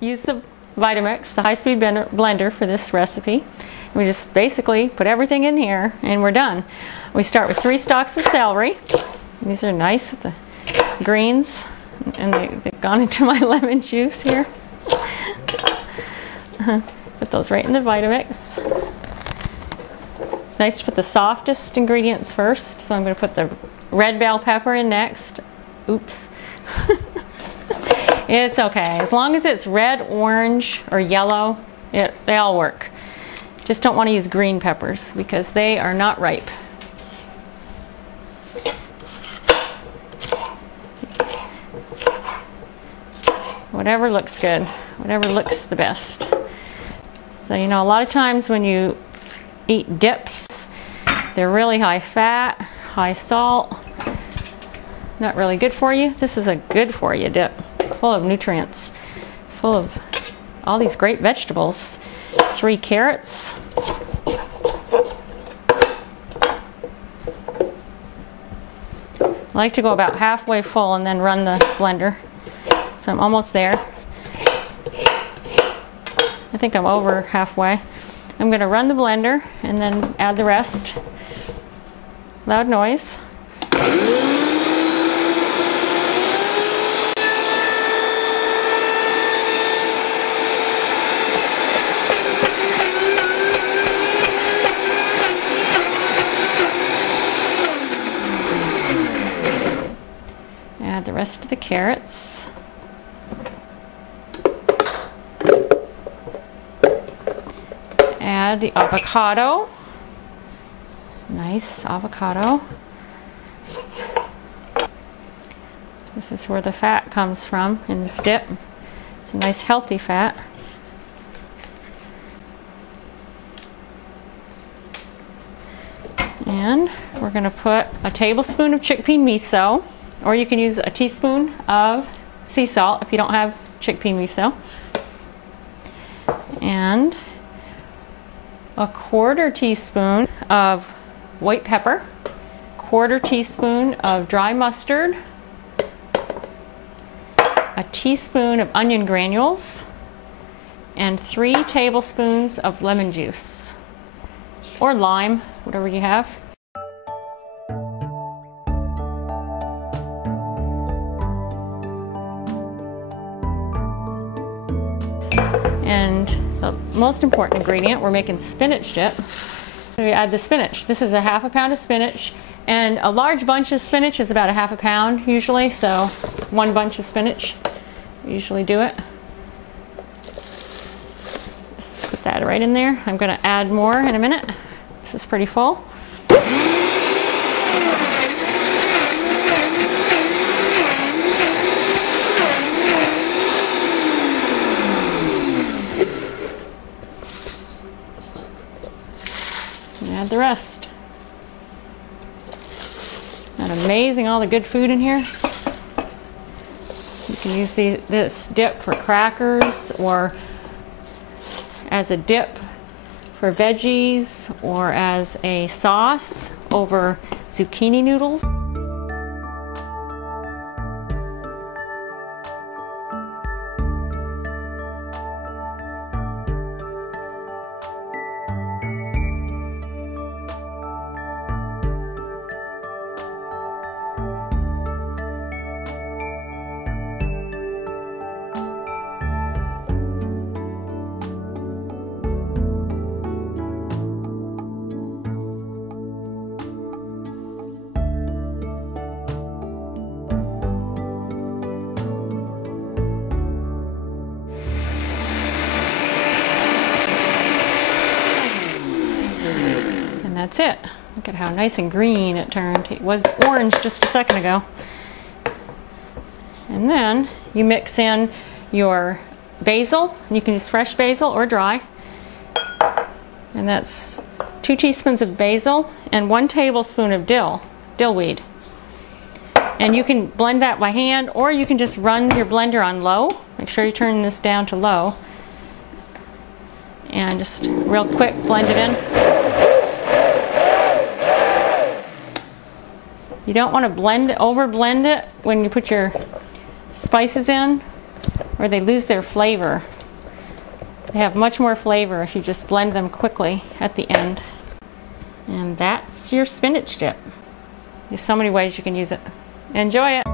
use the Vitamix, the high-speed blender for this recipe. And we just basically put everything in here and we're done. We start with 3 stalks of celery. These are nice with the greens, and they've gone into my lemon juice here. Put those right in the Vitamix. It's nice to put the softest ingredients first, so I'm going to put the red bell pepper in next. Oops. It's okay. As long as it's red, orange, or yellow, they all work. Just don't want to use green peppers because they are not ripe. Whatever looks good, whatever looks the best. So, you know, a lot of times when you eat dips, they're really high fat, high salt, not really good for you. This is a good for you dip, full of nutrients, full of all these great vegetables. 3 carrots. I like to go about halfway full and then run the blender. So I'm almost there. I think I'm over halfway. I'm going to run the blender and then add the rest. Loud noise. Add the rest of the carrots. Add the avocado. Nice avocado. This is where the fat comes from in this dip. It's a nice healthy fat. And we're going to put a tablespoon of chickpea miso, or you can use a teaspoon of sea salt if you don't have chickpea miso. And a 1/4 teaspoon of white pepper, 1/4 teaspoon of dry mustard, a teaspoon of onion granules, and 3 tablespoons of lemon juice, or lime, whatever you have. And the most important ingredient, we're making spinach dip. So we add the spinach. This is a 1/2 pound of spinach, and a large bunch of spinach is about a 1/2 pound usually, so 1 bunch of spinach, we usually do it. Just put that right in there. I'm going to add more in a minute. This is pretty full. Add the rest. Isn't that amazing, all the good food in here? You can use this dip for crackers, or as a dip for veggies, or as a sauce over zucchini noodles. That's it. Look at how nice and green it turned. It was orange just a second ago. And then you mix in your basil. You can use fresh basil or dry. And that's 2 teaspoons of basil and 1 tablespoon of dillweed. And you can blend that by hand, or you can just run your blender on low. Make sure you turn this down to low. And just real quick blend it in. You don't want to over blend it when you put your spices in. or they lose their flavor. They have much more flavor if you just blend them quickly at the end. And that's your spinach dip. There's so many ways you can use it. Enjoy it!